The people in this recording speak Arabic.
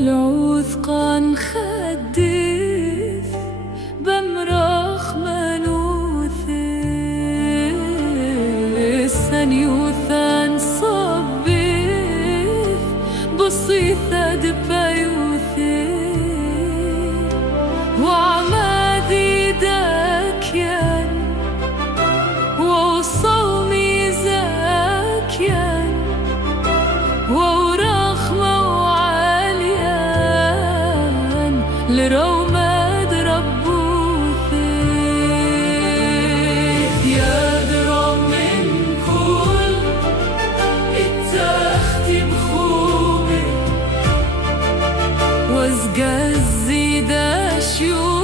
العوثقان خديث بمرخ منوث السنيوثان صبيث بصيثة دبايوثي وعماذي داكيان وصومي زاكيان ورخمة وعاليان لروماد ربوثي يا درام من كل التختم خومي وزقزي داشيو